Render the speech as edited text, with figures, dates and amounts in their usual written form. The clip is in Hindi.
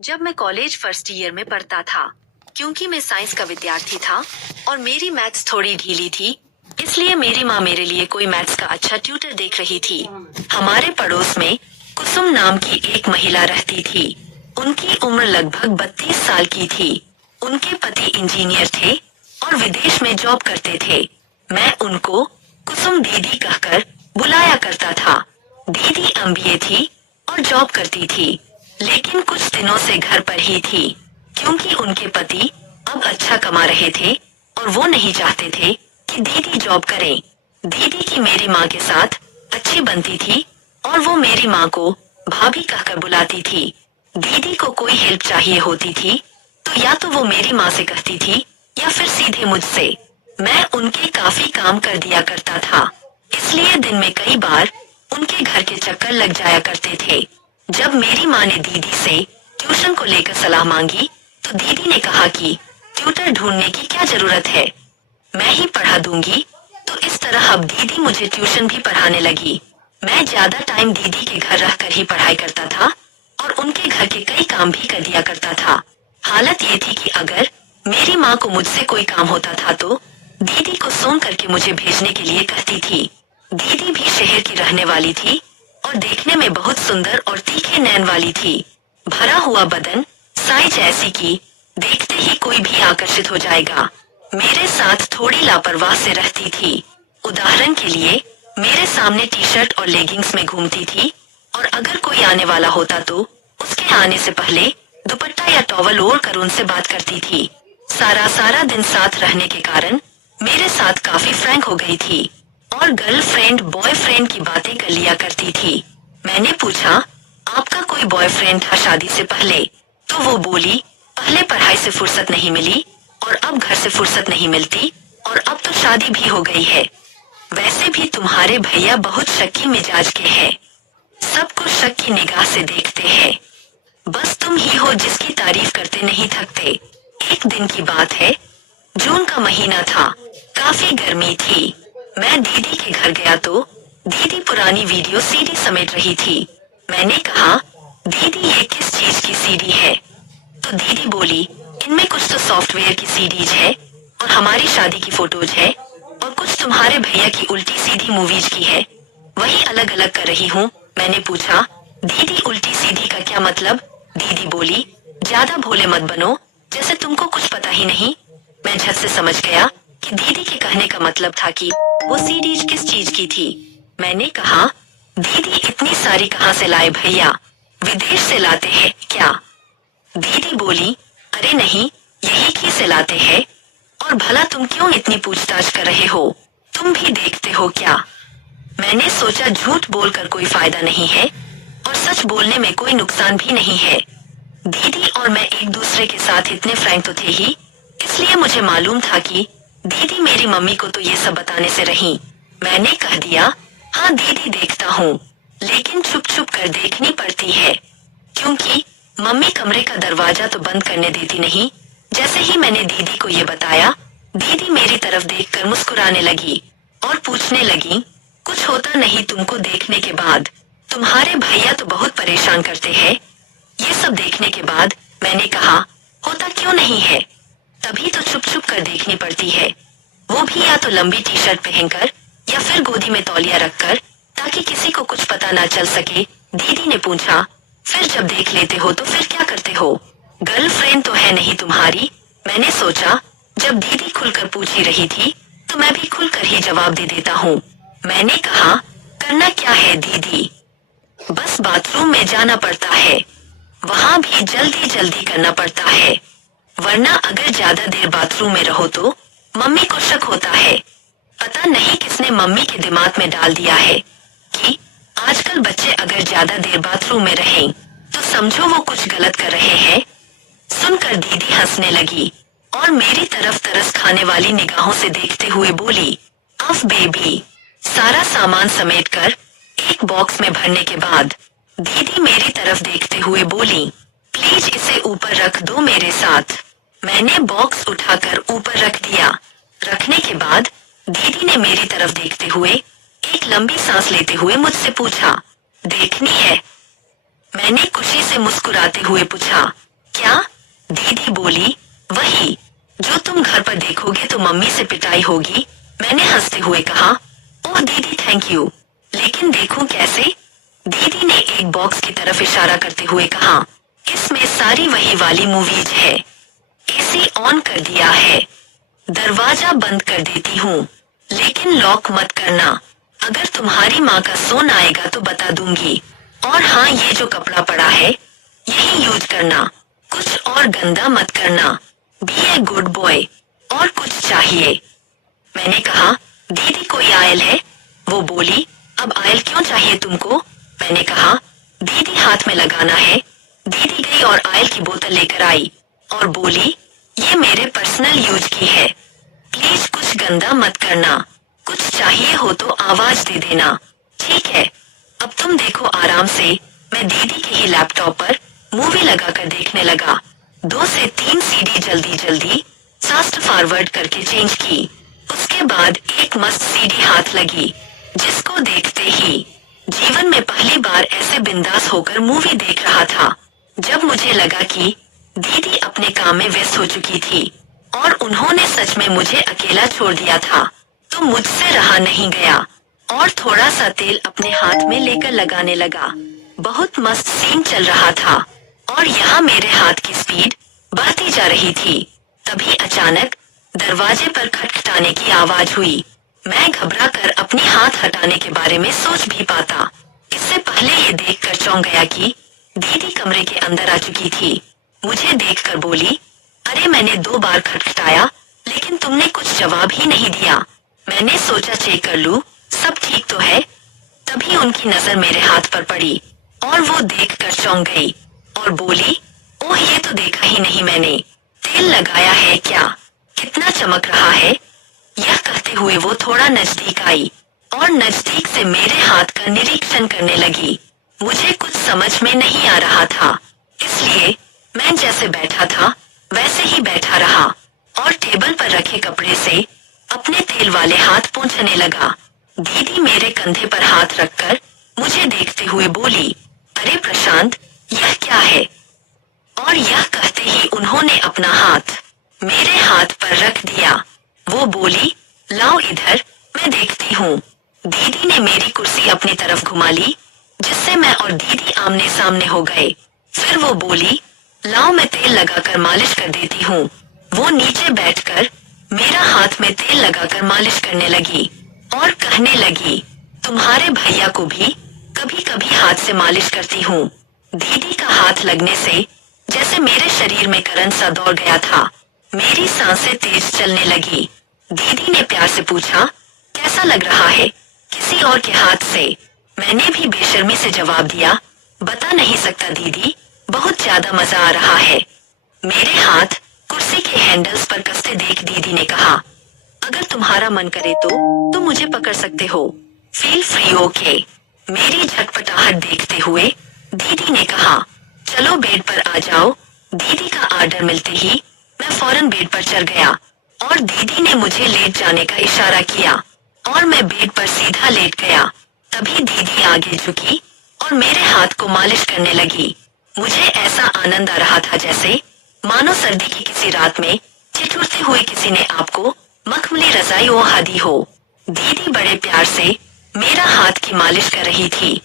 जब मैं कॉलेज फर्स्ट ईयर में पढ़ता था, क्योंकि मैं साइंस का विद्यार्थी था और मेरी मैथ्स थोड़ी ढीली थी, इसलिए मेरी माँ मेरे लिए कोई मैथ्स का अच्छा ट्यूटर देख रही थी। हमारे पड़ोस में कुसुम नाम की एक महिला रहती थी। उनकी उम्र लगभग 32 साल की थी। उनके पति इंजीनियर थे और विदेश में जॉब करते थे। मैं उनको कुसुम दीदी कहकर बुलाया करता था। दीदी एमबीए थी और जॉब करती थी, लेकिन कुछ दिनों से घर पर ही थी, क्योंकि उनके पति अब अच्छा कमा रहे थे और वो नहीं चाहते थे कि दीदी जॉब करें। दीदी की मेरी माँ के साथ अच्छी बनती थी और वो मेरी माँ को भाभी कहकर बुलाती थी। दीदी को कोई हेल्प चाहिए होती थी तो या तो वो मेरी माँ से कहती थी या फिर सीधे मुझसे। मैं उनके काफी काम कर दिया करता था, इसलिए दिन में कई बार उनके घर के चक्कर लग जाया करते थे। जब मेरी माँ ने दीदी से ट्यूशन को लेकर सलाह मांगी तो दीदी ने कहा कि ट्यूटर ढूंढने की क्या जरूरत है, मैं ही पढ़ा दूंगी। तो इस तरह अब दीदी मुझे ट्यूशन भी पढ़ाने लगी। मैं ज्यादा टाइम दीदी के घर रहकर ही पढ़ाई करता था और उनके घर के कई काम भी कर दिया करता था। हालत ये थी कि अगर मेरी माँ को मुझसे कोई काम होता था तो दीदी को फोन करके मुझे भेजने के लिए कहती थी। दीदी भी शहर की रहने वाली थी और देखने में बहुत सुंदर और तीखे नैन वाली थी। भरा हुआ बदन, साइज ऐसी की देखते ही कोई भी आकर्षित हो जाएगा। मेरे साथ थोड़ी लापरवाह से रहती थी। उदाहरण के लिए मेरे सामने टी शर्ट और लेगिंग्स में घूमती थी और अगर कोई आने वाला होता तो उसके आने से पहले दुपट्टा या टॉवल ओढ़ कर उनसे बात करती थी। सारा दिन साथ रहने के कारण मेरे साथ काफी फ्रैंक हो गई थी और गर्लफ्रेंड बॉयफ्रेंड की बातें कर लिया करती थी। मैंने पूछा, आपका कोई बॉयफ्रेंड था शादी से पहले? तो वो बोली, पहले पढ़ाई से फुर्सत नहीं मिली और अब घर से फुर्सत नहीं मिलती और अब तो शादी भी हो गई है। वैसे भी तुम्हारे भैया बहुत शक्की मिजाज के हैं, सबको शक की निगाह से देखते हैं। बस तुम ही हो जिसकी तारीफ करते नहीं थकते। एक दिन की बात है, जून का महीना था, काफी गर्मी थी। मैं दीदी के घर गया तो दीदी पुरानी वीडियो सीडी समेट रही थी। मैंने कहा, दीदी ये किस चीज की सीडी है? तो दीदी बोली, इनमें कुछ तो सॉफ्टवेयर की सीडीज है और हमारी शादी की फोटोज है और कुछ तुम्हारे भैया की उल्टी सीधी मूवीज की है, वही अलग अलग कर रही हूँ। मैंने पूछा, दीदी उल्टी सीधी का क्या मतलब? दीदी बोली, ज्यादा भोले मत बनो, जैसे तुमको कुछ पता ही नहीं। मैं झट से समझ गया कि दीदी के कहने का मतलब था कि वो सीडीज किस चीज की थी। मैंने कहा, दीदी इतनी सारी कहाँ से लाए भैया, विदेश से लाते हैं क्या? दीदी बोली, अरे नहीं, यही की से लाते हैं। और भला तुम क्यों इतनी पूछताछ कर रहे हो, तुम भी देखते हो क्या? मैंने सोचा झूठ बोलकर कोई फायदा नहीं है और सच बोलने में कोई नुकसान भी नहीं है। दीदी और मैं एक दूसरे के साथ इतने फ्रैंक तो थे ही, इसलिए मुझे मालूम था कि दीदी मेरी मम्मी को तो ये सब बताने से रही। मैंने कह दिया, हाँ दीदी देखता हूँ, लेकिन छुप छुप कर देखनी पड़ती है, क्योंकि मम्मी कमरे का दरवाजा तो बंद करने देती नहीं। जैसे ही मैंने दीदी को ये बताया, दीदी मेरी तरफ देखकर मुस्कुराने लगी और पूछने लगी, कुछ होता नहीं तुमको देखने के बाद? तुम्हारे भैया तो बहुत परेशान करते हैं। ये सब देखने के बाद मैंने कहा, होता क्यों नहीं है, तभी तो छुप छुप कर देखनी पड़ती है, वो भी या तो लंबी टी शर्ट पहनकर या फिर गोदी में तौलिया रखकर, ताकि किसी को कुछ पता ना चल सके। दीदी ने पूछा, फिर जब देख लेते हो तो फिर क्या करते हो? गर्लफ्रेंड तो है नहीं तुम्हारी? मैंने सोचा, जब दीदी खुलकर पूछ ही रही थी तो मैं भी खुलकर ही जवाब दे देता हूँ। मैंने कहा, करना क्या है दीदी, बस बाथरूम में जाना पड़ता है, वहाँ भी जल्दी जल्दी करना पड़ता है, वरना अगर ज्यादा देर बाथरूम में रहो तो मम्मी को शक होता है। पता नहीं किसने मम्मी के दिमाग में डाल दिया है कि आजकल बच्चे अगर ज्यादा देर बाथरूम में रहें तो समझो वो कुछ गलत कर रहे हैं। सुनकर दीदी हंसने लगी और मेरी तरफ तरस खाने वाली निगाहों से देखते हुए बोली, अब बेबी। सारा सामान समेटकर एक बॉक्स में भरने के बाद दीदी मेरी तरफ देखते हुए बोली, प्लीज इसे ऊपर रख दो मेरे साथ। मैंने बॉक्स उठाकर ऊपर रख दिया। रखने के बाद दीदी ने मेरी तरफ देखते हुए एक लंबी सांस लेते हुए मुझसे पूछा, देखनी है? मैंने खुशी से मुस्कुराते हुए पूछा, क्या? दीदी बोली, वही जो तुम घर पर देखोगे तो मम्मी से पिटाई होगी। मैंने हंसते हुए कहा, ओह दीदी थैंक यू, लेकिन देखूं कैसे? दीदी ने एक बॉक्स की तरफ इशारा करते हुए कहा, इसमें सारी वही वाली मूवीज है। एसी ऑन कर दिया है। दरवाजा बंद कर देती हूँ, लेकिन लॉक मत करना। अगर तुम्हारी माँ का फोन आएगा तो बता दूंगी। और हाँ, ये जो कपड़ा पड़ा है यही यूज करना, कुछ और गंदा मत करना। Be a good boy. और कुछ चाहिए? मैंने कहा, दीदी कोई आयल है? वो बोली, अब आयल क्यों चाहिए तुमको? मैंने कहा, दीदी हाथ में लगाना है। दीदी गई और आयल की बोतल लेकर आई और बोली, ये मेरे पर्सनल यूज की है, प्लीज कुछ गंदा मत करना। कुछ चाहिए हो तो आवाज दे देना, ठीक है? अब तुम देखो आराम से। मैं दीदी के ही लैपटॉप पर मूवी लगाकर देखने लगा। 2 से 3 सीडी जल्दी जल्दी फास्ट फॉरवर्ड करके चेंज की। उसके बाद एक मस्त सीडी हाथ लगी, जिसको देखते ही जीवन में पहली बार ऐसे बिंदास होकर मूवी देख रहा था। जब मुझे लगा कि दीदी अपने काम में व्यस्त हो चुकी थी और उन्होंने सच में मुझे अकेला छोड़ दिया था, तो मुझसे रहा नहीं गया और थोड़ा सा तेल अपने हाथ में लेकर लगाने लगा। बहुत मस्त सीन चल रहा था और यहाँ मेरे हाथ की स्पीड बढ़ती जा रही थी। तभी अचानक दरवाजे पर खटखटाने की आवाज हुई। मैं घबरा कर अपनी हाथ हटाने के बारे में सोच भी पाता, इससे पहले ये देखकर चौंक गया कि दीदी कमरे के अंदर आ चुकी थी। मुझे देखकर बोली, अरे मैंने 2 बार खटखटाया लेकिन तुमने कुछ जवाब ही नहीं दिया। मैंने सोचा चेक कर लूं, सब ठीक तो है। तभी उनकी नजर मेरे हाथ पर पड़ी और वो देखकर चौंक गई और बोली, ओह ये तो देखा ही नहीं मैंने, तेल लगाया है क्या? कितना चमक रहा है। यह कहते हुए वो थोड़ा नजदीक आई और नजदीक से मेरे हाथ का निरीक्षण करने लगी। मुझे कुछ समझ में नहीं आ रहा था, इसलिए मैं जैसे बैठा था वैसे ही बैठा रहा और टेबल पर रखे कपड़े से अपने तेल वाले हाथ पोंछने लगा। दीदी मेरे कंधे पर हाथ रखकर मुझे देखते हुए बोली, अरे प्रशांत, यह क्या है? और यह कहते ही उन्होंने अपना हाथ मेरे हाथ पर रख दिया। वो बोली, लाओ इधर, मैं देखती हूँ। दीदी ने मेरी कुर्सी अपनी तरफ घुमा ली, जिससे मैं और दीदी आमने सामने हो गए। फिर वो बोली, लाओ मैं तेल लगाकर मालिश कर देती हूँ। वो नीचे बैठकर मेरा हाथ में तेल लगाकर मालिश करने लगी और कहने लगी, तुम्हारे भैया को भी कभी कभी हाथ से मालिश करती हूँ। दीदी का हाथ लगने से जैसे मेरे शरीर में करंट सा दौड़ गया था। मेरी सांसें तेज चलने लगी। दीदी ने प्यार से पूछा, कैसा लग रहा है किसी और के हाथ से? मैंने भी बेशर्मी से जवाब दिया, बता नहीं सकता दीदी, बहुत ज्यादा मजा आ रहा है। मेरे हाथ कुर्सी के हैंडल्स पर कसते देख दीदी ने कहा, अगर तुम्हारा मन करे तो तुम मुझे पकड़ सकते हो, फील फ्री ओके। मेरी झटपटाहट देखते हुए दीदी ने कहा, चलो बेड पर आ जाओ। दीदी का ऑर्डर मिलते ही मैं फौरन बेड पर चढ़ गया और दीदी ने मुझे लेट जाने का इशारा किया और मैं बेड पर सीधा लेट गया। तभी दीदी आगे झुकी और मेरे हाथ को मालिश करने लगी। मुझे ऐसा आनंद आ रहा था जैसे मानो सर्दी की किसी रात में ठिठुरते हुए किसी ने आपको मखमली रजाई ओढ़ा दी हो। दीदी बड़े प्यार से मेरा हाथ की मालिश कर रही थी